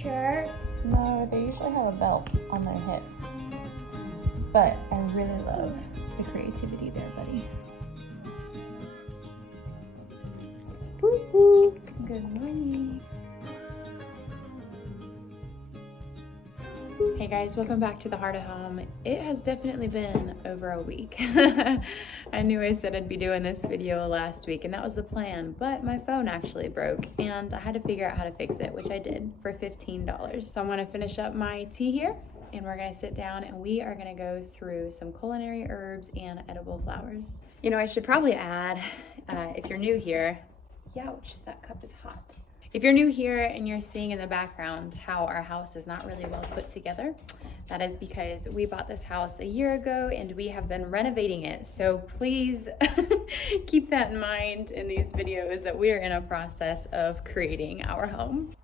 Shirt? No, they usually have a belt on their hip. But I really love the creativity there, buddy. Woo-hoo. Good morning. Hey guys, welcome back to the Heart of Home. It has definitely been over a week. I knew I said I'd be doing this video last week and that was the plan, but my phone actually broke and I had to figure out how to fix it, which I did for $15. So I'm gonna finish up my tea here and we're gonna sit down and we are gonna go through some culinary herbs and edible flowers. You know, I should probably add, if you're new here, ouch, that cup is hot. If you're new here and you're seeing in the background how our house is not really well put together, that is because we bought this house a year ago and we have been renovating it. So please keep that in mind in these videos that we are in a process of creating our home.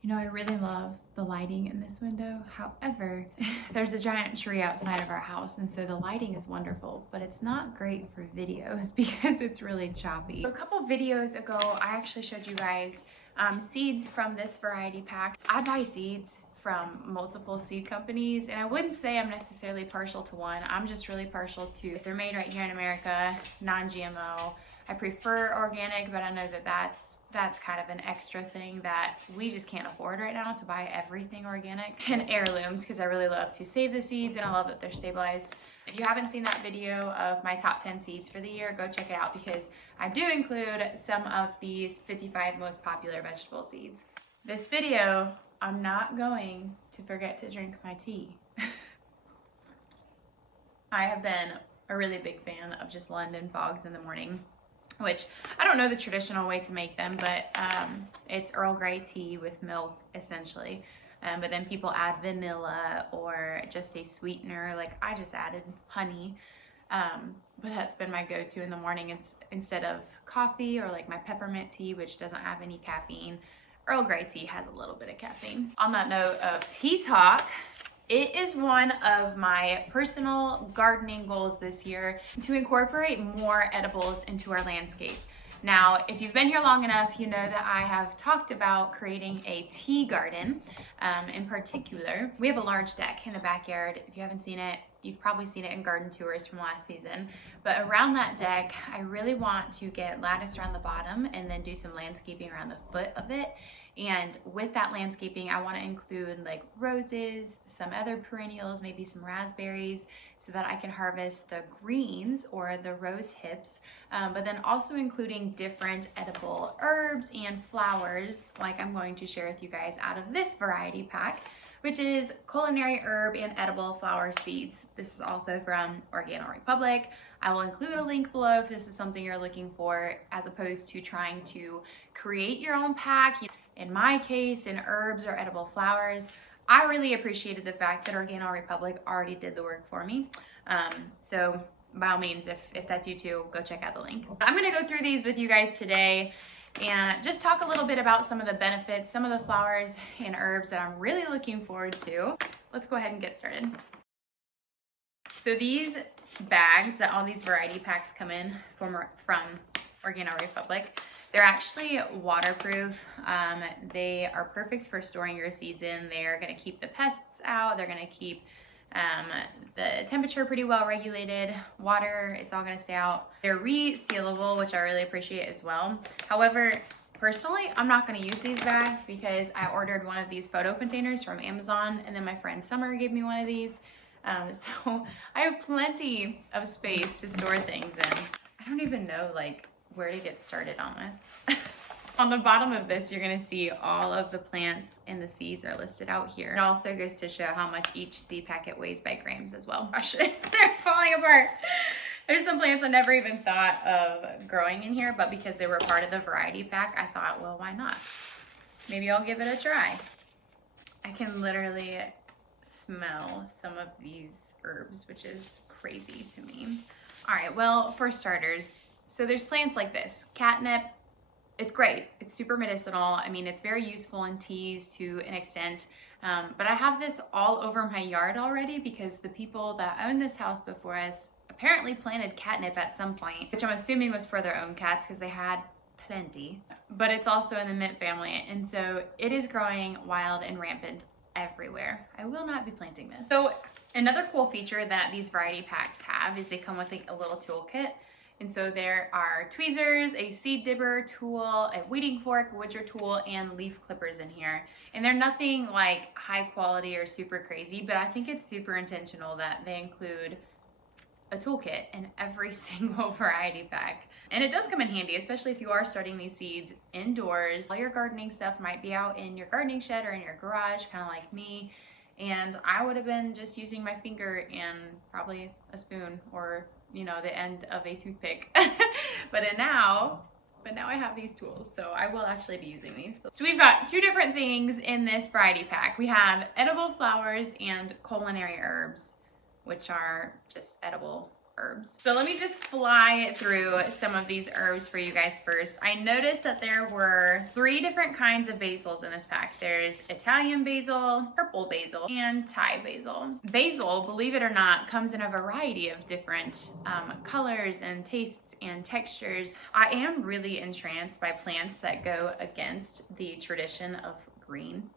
You know, I really love the lighting in this window. However, there's a giant tree outside of our house, and so the lighting is wonderful, but it's not great for videos because it's really choppy. A couple videos ago, I actually showed you guys seeds from this variety pack. I buy seeds from multiple seed companies, and I wouldn't say I'm necessarily partial to one. I'm just really partial to, if they're made right here in America, non-GMO. I prefer organic, but I know that that's kind of an extra thing that we just can't afford right now, to buy everything organic. And heirlooms, because I really love to save the seeds and I love that they're stabilized. If you haven't seen that video of my top 10 seeds for the year, go check it out because I do include some of these 55 most popular vegetable seeds. This video, I'm not going to forget to drink my tea. I have been a really big fan of just London fogs in the morning, which I don't know the traditional way to make them, but it's Earl Grey tea with milk essentially. But then people add vanilla or just a sweetener. Like I just added honey, but that's been my go-to in the morning. It's instead of coffee or like my peppermint tea, which doesn't have any caffeine. Earl Grey tea has a little bit of caffeine. On that note of tea talk, it is one of my personal gardening goals this year to incorporate more edibles into our landscape. Now, if you've been here long enough, you know that I have talked about creating a tea garden. In particular, we have a large deck in the backyard. If you haven't seen it, you've probably seen it in garden tours from last season. But around that deck, I really want to get lattice around the bottom and then do some landscaping around the foot of it. And with that landscaping, I want to include like roses, some other perennials, maybe some raspberries, so that I can harvest the greens or the rose hips, but then also including different edible herbs and flowers like I'm going to share with you guys out of this variety pack, which is culinary herb and edible flower seeds. This is also from Organic Republic. I will include a link below if this is something you're looking for, as opposed to trying to create your own pack. In my case, in herbs or edible flowers, I really appreciated the fact that Organic Republic already did the work for me. So by all means, if that's you too, go check out the link. I'm gonna go through these with you guys today and just talk a little bit about some of the benefits, some of the flowers and herbs that I'm really looking forward to. Let's go ahead and get started. So these bags that all these variety packs come in from Organic Republic, they're actually waterproof. They are perfect for storing your seeds in. They're gonna keep the pests out. They're gonna keep the temperature pretty well regulated. Water, it's all gonna stay out. They're resealable, which I really appreciate as well. However, personally, I'm not gonna use these bags because I ordered one of these photo containers from Amazon, and then my friend Summer gave me one of these. So I have plenty of space to store things in. I don't even know like where to get started on this. On the bottom of this, you're gonna see all of the plants and the seeds are listed out here. It also goes to show how much each seed packet weighs by grams as well. Gosh, they're falling apart. There's some plants I never even thought of growing in here, but because they were part of the variety pack, I thought, well, why not? Maybe I'll give it a try. I can literally smell some of these herbs, which is crazy to me. All right, well, for starters, so there's plants like this. Catnip, it's great. It's super medicinal. I mean, it's very useful in teas to an extent, but I have this all over my yard already because the people that owned this house before us apparently planted catnip at some point, which I'm assuming was for their own cats because they had plenty, but it's also in the mint family, and so it is growing wild and rampant everywhere. I will not be planting this. So another cool feature that these variety packs have is they come with like a little toolkit. And so there are tweezers, a seed dibber tool, a weeding fork, woodger tool, and leaf clippers in here. And they're nothing like high quality or super crazy, but I think it's super intentional that they include a toolkit in every single variety pack. And it does come in handy, especially if you are starting these seeds indoors. All your gardening stuff might be out in your gardening shed or in your garage, kind of like me. And I would have been just using my finger and probably a spoon or, you know, the end of a toothpick. but now I have these tools, so I will actually be using these. So we've got two different things in this variety pack. We have edible flowers and culinary herbs, which are just edible herbs. So let me just fly through some of these herbs for you guys first. I noticed that there were 3 different kinds of basils in this pack. There's Italian basil, purple basil, and Thai basil. Basil, believe it or not, comes in a variety of different colors and tastes and textures. I am really entranced by plants that go against the tradition of green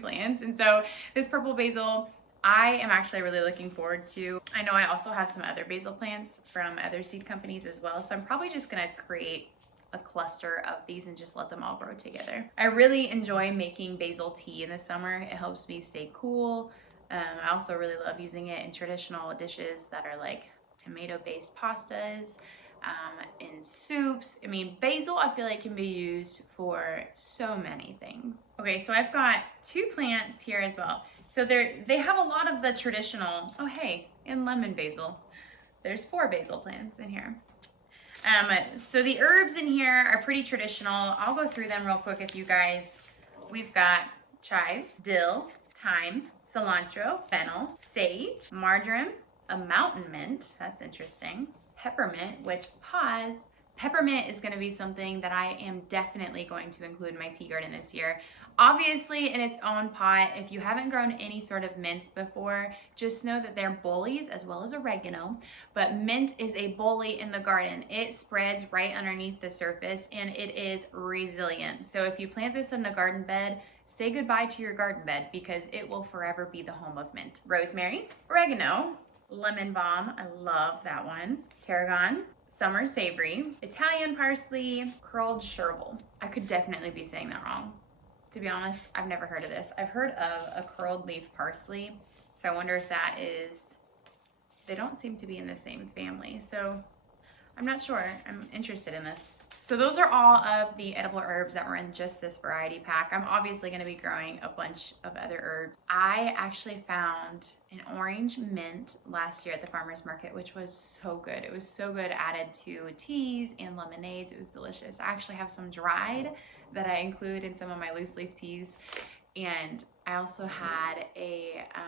plants. And so this purple basil, I am actually really looking forward to. I know I also have some other basil plants from other seed companies as well, so I'm probably just gonna create a cluster of these and just let them all grow together. I really enjoy making basil tea in the summer. It helps me stay cool. I also really love using it in traditional dishes that are like tomato-based pastas, in soups. I mean, basil I feel like can be used for so many things. Okay, so I've got 2 plants here as well. So they have a lot of the traditional, oh hey, and lemon basil. There's 4 basil plants in here. So the herbs in here are pretty traditional. I'll go through them real quick with you guys. We've got chives, dill, thyme, cilantro, fennel, sage, marjoram, a mountain mint, that's interesting, peppermint, which pause, peppermint is going to be something that I am definitely going to include in my tea garden this year. Obviously in its own pot, if you haven't grown any sort of mints before, just know that they're bullies as well as oregano, but mint is a bully in the garden. It spreads right underneath the surface and it is resilient. So if you plant this in a garden bed, say goodbye to your garden bed because it will forever be the home of mint. Rosemary, oregano, lemon balm, I love that one, tarragon, summer savory, Italian parsley, curled chervil. I could definitely be saying that wrong. To be honest, I've never heard of this. I've heard of a curled leaf parsley, so I wonder if that is, they don't seem to be in the same family, so I'm not sure. I'm interested in this. So those are all of the edible herbs that were in just this variety pack. I'm obviously going to be growing a bunch of other herbs. I actually found an orange mint last year at the farmer's market, which was so good. It was so good added to teas and lemonades. It was delicious. I actually have some dried that I include in some of my loose leaf teas. And I also had a, I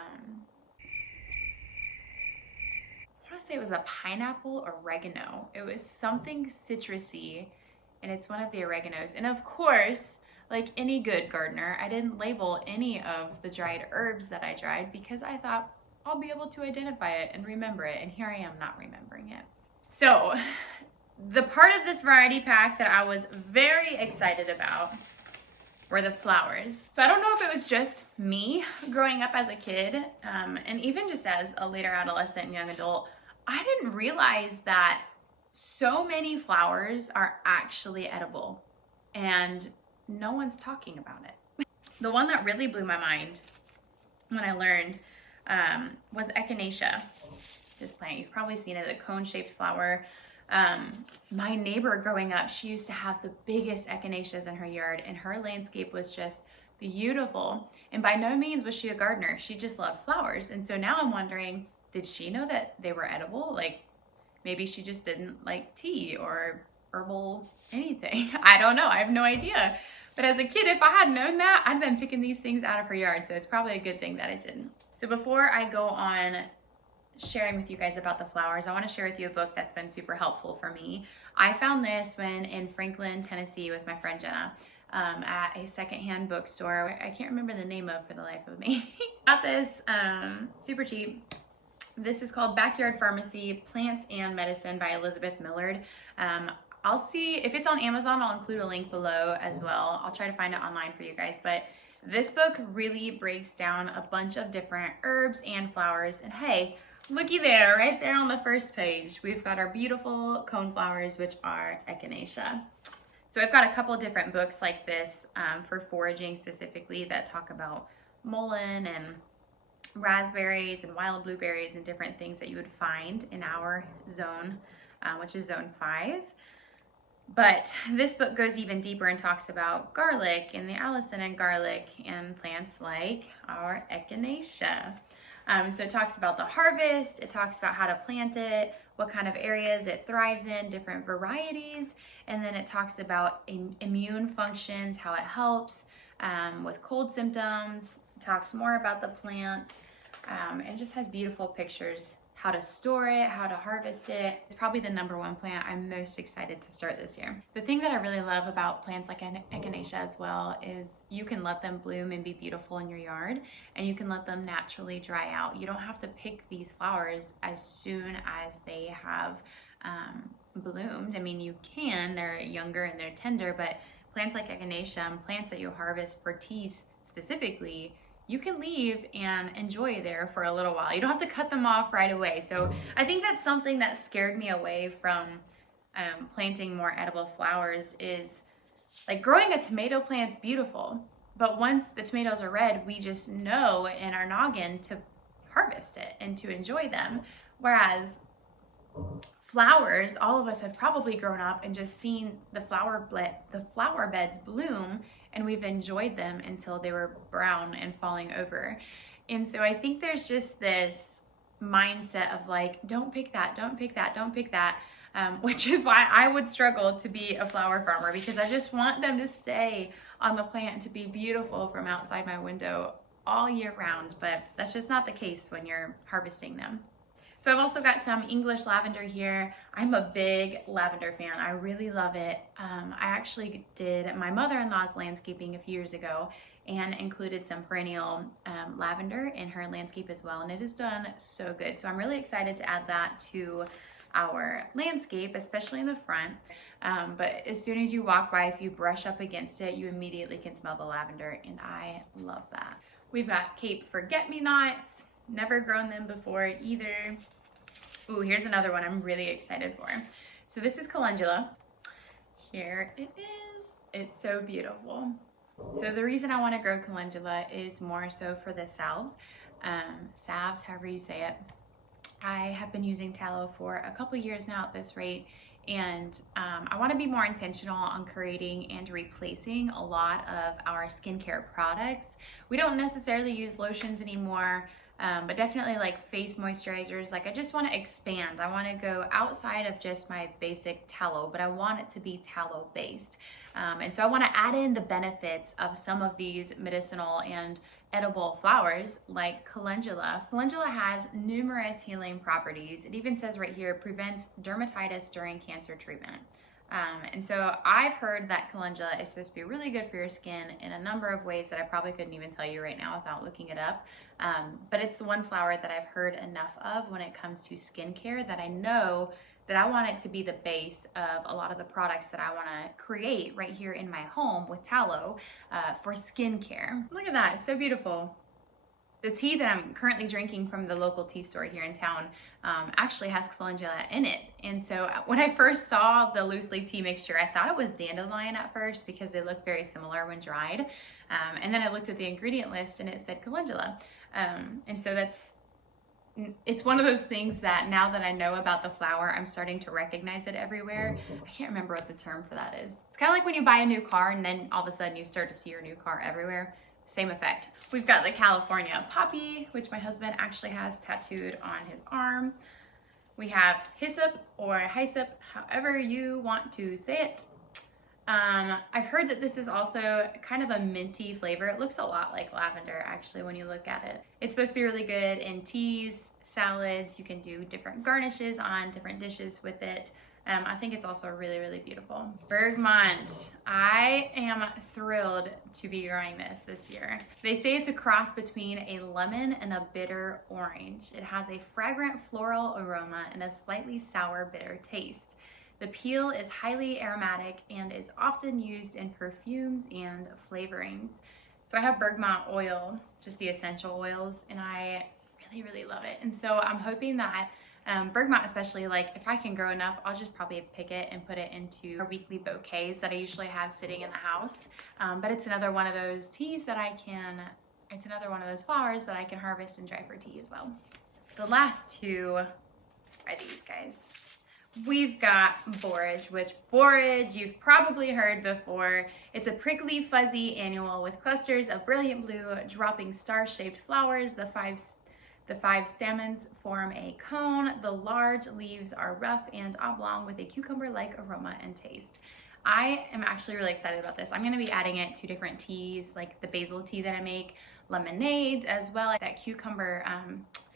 want to say it was a pineapple oregano. It was something citrusy, and it's one of the oreganos. And of course, like any good gardener, I didn't label any of the dried herbs that I dried because I thought I'll be able to identify it and remember it, and here I am not remembering it. So the part of this variety pack that I was very excited about were the flowers. So I don't know if it was just me growing up as a kid, and even just as a later adolescent and young adult, I didn't realize that so many flowers are actually edible and no one's talking about it. The one that really blew my mind when I learned was echinacea. This plant, you've probably seen it, a cone-shaped flower. My neighbor growing up, she used to have the biggest echinaceas in her yard, and her landscape was just beautiful. And by no means was she a gardener. She just loved flowers. And so now I'm wondering, did she know that they were edible? Like maybe she just didn't like tea or herbal anything. I don't know. I have no idea. But as a kid, if I had known that, I'd been picking these things out of her yard. So it's probably a good thing that I didn't. So before I go on sharing with you guys about the flowers, I want to share with you a book that's been super helpful for me. I found this when in Franklin, Tennessee with my friend Jenna at a secondhand bookstore. I can't remember the name of for the life of me. Got this super cheap. This is called Backyard Pharmacy, Plants and Medicine by Elizabeth Millard. I'll see if it's on Amazon. I'll include a link below as well. I'll try to find it online for you guys. But this book really breaks down a bunch of different herbs and flowers. And hey, looky there, right there on the first page, we've got our beautiful coneflowers, which are echinacea. So I've got a couple different books like this for foraging specifically that talk about mullein and raspberries and wild blueberries and different things that you would find in our zone, which is zone 5. But this book goes even deeper and talks about garlic and the allicin in garlic and plants like our echinacea. So it talks about the harvest, it talks about how to plant it, what kind of areas it thrives in, different varieties, and then it talks about immune functions, how it helps with cold symptoms, talks more about the plant, and just has beautiful pictures, how to store it, how to harvest it. It's probably the #1 plant I'm most excited to start this year. The thing that I really love about plants like echinacea as well is you can let them bloom and be beautiful in your yard, and you can let them naturally dry out. You don't have to pick these flowers as soon as they have bloomed. I mean, you can, they're younger and they're tender, but plants like echinacea and plants that you harvest for teas specifically, you can leave and enjoy there for a little while. You don't have to cut them off right away. So I think that's something that scared me away from planting more edible flowers is like growing a tomato plant's beautiful, but once the tomatoes are red, we just know in our noggin to harvest it and to enjoy them. Whereas flowers, all of us have probably grown up and just seen the flower beds bloom, and we've enjoyed them until they were brown and falling over. And so I think there's just this mindset of like, don't pick that, don't pick that, don't pick that, which is why I would struggle to be a flower farmer, because I just want them to stay on the plant and to be beautiful from outside my window all year round, but that's just not the case when you're harvesting them. So I've also got some English lavender here. I'm a big lavender fan. I really love it. I actually did my mother-in-law's landscaping a few years ago and included some perennial lavender in her landscape as well, and it has done so good. So I'm really excited to add that to our landscape, especially in the front. But as soon as you walk by, if you brush up against it, you immediately can smell the lavender, and I love that. We've got Cape Forget-Me-Nots. Never grown them before either. Ooh, here's another one I'm really excited for. So this is calendula. Here it is. It's so beautiful. So the reason I want to grow calendula is more so for the salves, however you say it. I have been using tallow for a couple years now at this rate, and I want to be more intentional on creating and replacing a lot of our skincare products. We don't necessarily use lotions anymore, but definitely like face moisturizers. Like I just want to expand. I want to go outside of just my basic tallow, but I want it to be tallow based. And so I want to add in the benefits of some of these medicinal and edible flowers like calendula. Calendula has numerous healing properties. It even says right here, prevents dermatitis during cancer treatment. And so I've heard that calendula is supposed to be really good for your skin in a number of ways that I probably couldn't even tell you right now without looking it up. But it's the one flower that I've heard enough of when it comes to skincare that I know that I want it to be the base of a lot of the products that I want to create right here in my home with tallow for skincare. Look at that, it's so beautiful. The tea that I'm currently drinking from the local tea store here in town actually has calendula in it. And so when I first saw the loose leaf tea mixture, I thought it was dandelion at first because they look very similar when dried. And then I looked at the ingredient list and it said calendula. And so that's it's one of those things that now that I know about the flower, I'm starting to recognize it everywhere. I can't remember what the term for that is. It's kind of like when you buy a new car and then all of a sudden you start to see your new car everywhere. Same effect. We've got the California poppy, which my husband actually has tattooed on his arm. We have hyssop or hyssop, however you want to say it. I've heard that this is also kind of a minty flavor. It looks a lot like lavender actually when you look at it. It's supposed to be really good in teas, salads. You can do different garnishes on different dishes with it. I think it's also really, really beautiful. Bergamot. I am thrilled to be growing this year. They say it's a cross between a lemon and a bitter orange. It has a fragrant floral aroma and a slightly sour bitter taste. The peel is highly aromatic and is often used in perfumes and flavorings. So I have bergamot oil, just the essential oils, and I really, really love it. And so I'm hoping that bergamot especially, like if I can grow enough, I'll just probably pick it and put it into our weekly bouquets that I usually have sitting in the house. But it's another one of those teas that it's another one of those flowers that I can harvest and dry for tea as well. The last two are these guys. We've got borage, which borage you've probably heard before. It's a prickly, fuzzy annual with clusters of brilliant blue, dropping star-shaped flowers. The five stamens form a cone. The large leaves are rough and oblong with a cucumber-like aroma and taste. I am actually really excited about this. I'm going to be adding it to different teas, like the basil tea that I make, lemonades, as well as that cucumber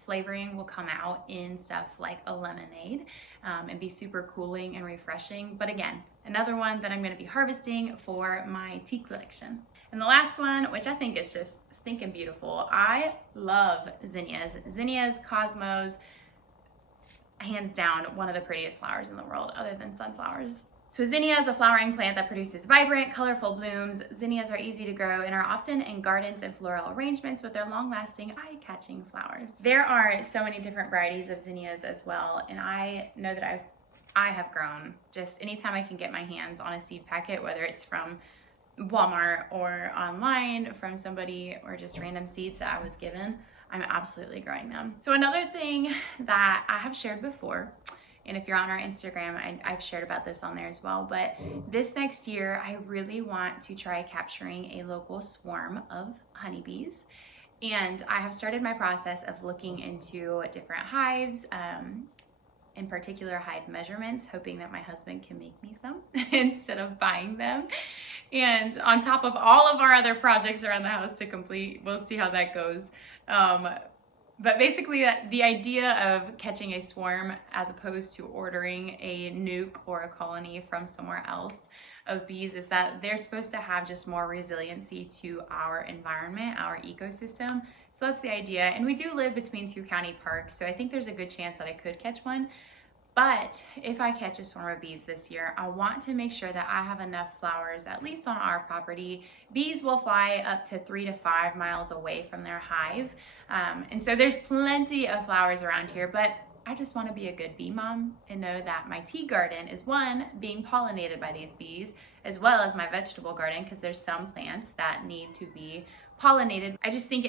flavoring will come out in stuff like a lemonade and be super cooling and refreshing. But again, another one that I'm going to be harvesting for my tea collection. And the last one, which I think is just stinking beautiful. I love zinnias. Zinnias, cosmos, hands down, one of the prettiest flowers in the world other than sunflowers. So zinnia is a flowering plant that produces vibrant, colorful blooms. Zinnias are easy to grow and are often in gardens and floral arrangements with their long-lasting, eye-catching flowers. There are so many different varieties of zinnias as well, and I know that I have grown just anytime I can get my hands on a seed packet, whether it's from Walmart or online from somebody or just random seeds that I was given, I'm absolutely growing them. So another thing that I have shared before, and if you're on our Instagram, I've shared about this on there as well, but this next year, I really want to try capturing a local swarm of honeybees. And I have started my process of looking into different hives, in particular hive measurements, hoping that my husband can make me some instead of buying them. And on top of all of our other projects around the house to complete, we'll see how that goes. But basically the idea of catching a swarm as opposed to ordering a nuke or a colony from somewhere else of bees is that they're supposed to have just more resiliency to our environment, our ecosystem. So that's the idea. And we do live between two county parks, so I think there's a good chance that I could catch one. But if I catch a swarm of bees this year, I want to make sure that I have enough flowers, at least on our property. Bees will fly up to 3 to 5 miles away from their hive. And so there's plenty of flowers around here, but I just want to be a good bee mom and know that my tea garden is one, being pollinated by these bees, as well as my vegetable garden, because there's some plants that need to be pollinated. I just think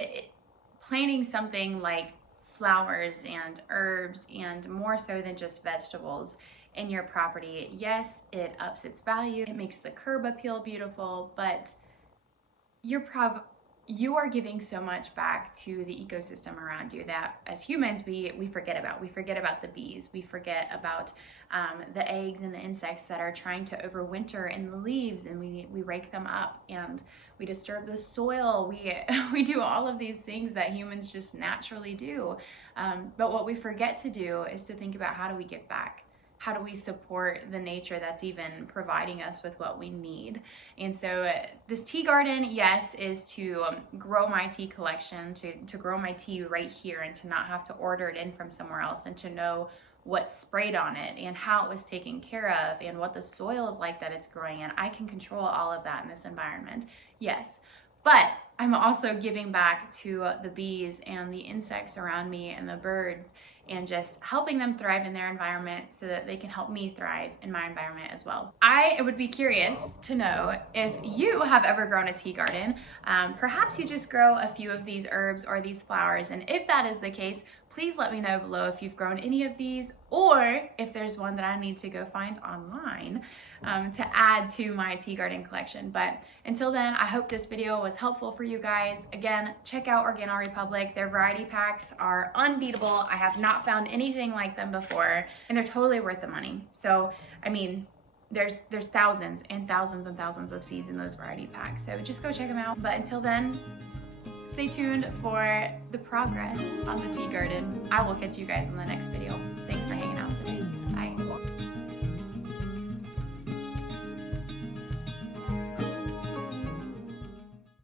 planting something like flowers and herbs, and more so than just vegetables in your property, yes, it ups its value, it makes the curb appeal beautiful, but you are giving so much back to the ecosystem around you that as humans we forget about. We forget about the bees, we forget about the eggs and the insects that are trying to overwinter in the leaves, and we rake them up and we disturb the soil. We do all of these things that humans just naturally do. But what we forget to do is to think about, how do we give back? How do we support the nature that's even providing us with what we need? And so this tea garden, yes, is to grow my tea collection, to grow my tea right here and to not have to order it in from somewhere else, and to know what's sprayed on it and how it was taken care of and what the soil is like that it's growing in. I can control all of that in this environment, yes. But I'm also giving back to the bees and the insects around me and the birds, and just helping them thrive in their environment so that they can help me thrive in my environment as well. I would be curious to know if you have ever grown a tea garden. Perhaps you just grow a few of these herbs or these flowers, and if that is the case, Please let me know below if you've grown any of these, or if there's one that I need to go find online to add to my tea garden collection. But until then, I hope this video was helpful for you guys. Again, check out Organo Republic. Their variety packs are unbeatable. I have not found anything like them before, and they're totally worth the money. So, I mean, there's thousands and thousands and thousands of seeds in those variety packs. So just go check them out. But until then, stay tuned for the progress on the tea garden. I will catch you guys in the next video. Thanks for hanging out.